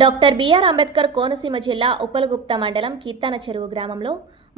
Doctor BR Ambedkar Konaseema జిల్లా ఉప్పలగుప్త మండలం కీర్తన చెరువు గ్రామంలో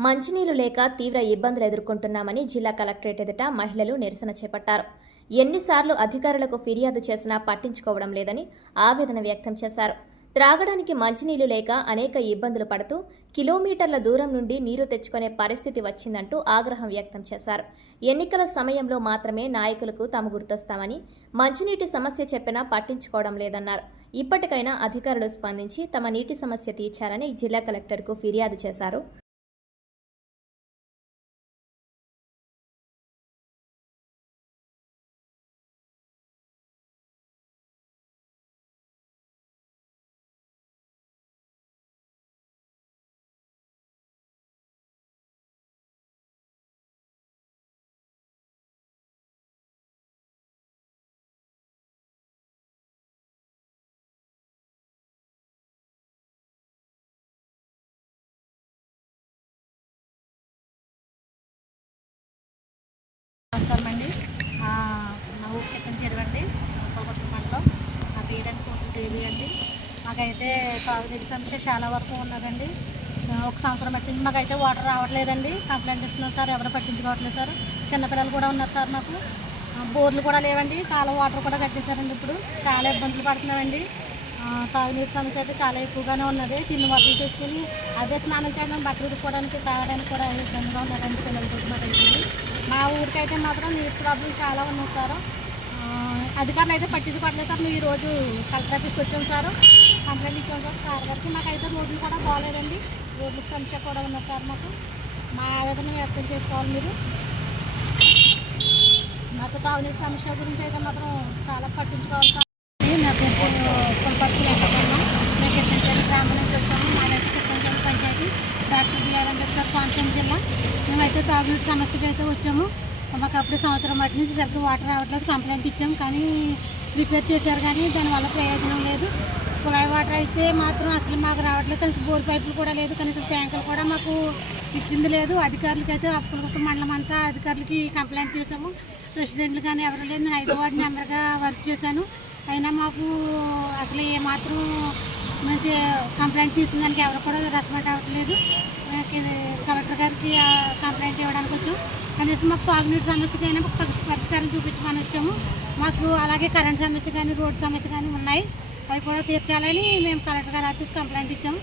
మంచినీరు లేక తీవ్ర ఇబ్బందులు ఎదుర్కొంటున్నామని జిల్లా కలెక్టరేట్ ఎదుట మహిళలు నిరసన చేపట్టారు. ఎన్నిసార్లు అధికారులకు ఫిర్యాదు చేసినా పట్టించుకోవడం లేదని ఆవేదన వ్యక్తం చేశారు. త్రాగడానికి మంచినీళ్లు లేక అనేక ఇబ్బందులు పడుతూ కిలోమీటర్ల దూరం నుండి నీరు తెచ్చుకునే పరిస్థితి వచ్చిందంటూ ఆగ్రహం వ్యక్తం చేశారు. ఎన్నికల సమయంలో మాత్రమే నాయకులకు తాము గుర్తొస్తామని, మంచినీటి సమస్య చెప్పినా పట్టించుకోవడం లేదన్నారు. ఇప్పటికైనా అధికారులు స్పందించి తమ నీటి సమస్య తీర్చారని జిల్లా కలెక్టర్కు ఫిర్యాదు చేశారు. నమస్కారం అండి. నా ఊరు కింద చెరువు అండి, ఉప్పలగుప్త మండలం. నా పేరెంట్ కోటి బేబీ అండి. మాకైతే తాగునీటి సమస్య చాలా వరకు ఉన్నదండి. ఒక సంవత్సరం బట్టి మాకైతే వాటర్ రావట్లేదండి. కంప్లైంట్ ఇస్తున్నాం సార్, ఎవరు పట్టించుకోవట్లేదు సార్. చిన్నపిల్లలు కూడా ఉన్నారు సార్. మాకు బోర్లు కూడా లేవండి, కాలువ వాటర్ కూడా కట్టేశారండి. ఇప్పుడు చాలా ఇబ్బందులు పడుతున్నామండి. తాగునీటి సమస్య అయితే చాలా ఎక్కువగానే ఉన్నది. తిన్న వాటర్ తెచ్చుకుని అదే స్నానం చేయడం, బట్టలు తీసుకోవడానికి, తాగడానికి కూడా ఇబ్బందిగా ఉన్నదండి పిల్లలతో. మాకైతే మా ఊరికైతే మాత్రం నీటి ప్రాబ్లం చాలా ఉన్నాయి సార్. అధికారులు అయితే పట్టించుకోవట్లేదు సార్. మేము ఈరోజు కలెక్టర్ ఆఫీస్కి వచ్చాం సార్, కంప్లైంట్ ఇచ్చాం సార్ సార్ గారికి. మాకైతే రోడ్లు కూడా బాగాలేదండి, రోడ్ల సమస్య కూడా ఉన్నది సార్. మా ఆవేదన వ్యక్తం చేసుకోవాలి మీరు. మాకు తాగునీటి సమస్య గురించి అయితే మాత్రం చాలా పట్టించుకోవాలి సార్. నా పేరు పులపర్తి వెంకటమ్మ. మేము కిర్తంచెర్ల గ్రామం నుంచి వచ్చాము. మాదైతే కిర్తంచెర్ల పంచాయతీ, డాక్టర్ బిఆర్ అంబేద్కర్ కోనసీమ జిల్లా. మేమైతే తాగునీటి సమస్యకి అయితే వచ్చాము. మాకు అప్పుడే సంవత్సరం బట్టి నుంచి సరిగ్గా వాటర్ రావట్లేదు. కంప్లైంట్ ఇచ్చాము, కానీ రిపేర్ చేశారు, కానీ దానివల్ల ప్రయోజనం లేదు. కుళాయి వాటర్ అయితే మాత్రం అసలు మాకు రావట్లేదు. కనీసం బోర్ పైపులు కూడా లేదు, కనీసం ట్యాంకులు కూడా మాకు ఇచ్చింది లేదు. అధికారులకి అయితే ఉప్పలగుప్త మండలం అంతా అధికారులకి కంప్లైంట్ చేసాము. ప్రెసిడెంట్లు కానీ ఎవరు లేదు. నేను 5వ వార్డు మెంబర్గా వర్క్ చేశాను. అయినా మాకు అసలు ఏమాత్రం మంచి కంప్లైంట్ తీసుకున్న దానికి ఎవరు కూడా రెస్పాండ్ అవ్వట్లేదు. కలెక్టర్ గారికి కంప్లైంట్ ఇవ్వడానికి వచ్చాము. కనీసం మాకు తాగునీటి సమస్యకైనా పరిష్కారం చూపించమని వచ్చాము. మాకు అలాగే కరెంట్ సమస్య కానీ, రోడ్డు సమస్య కానీ ఉన్నాయి. అవి కూడా తీర్చాలని మేము కలెక్టర్ గారి ఆఫీస్ కంప్లైంట్ ఇచ్చాము.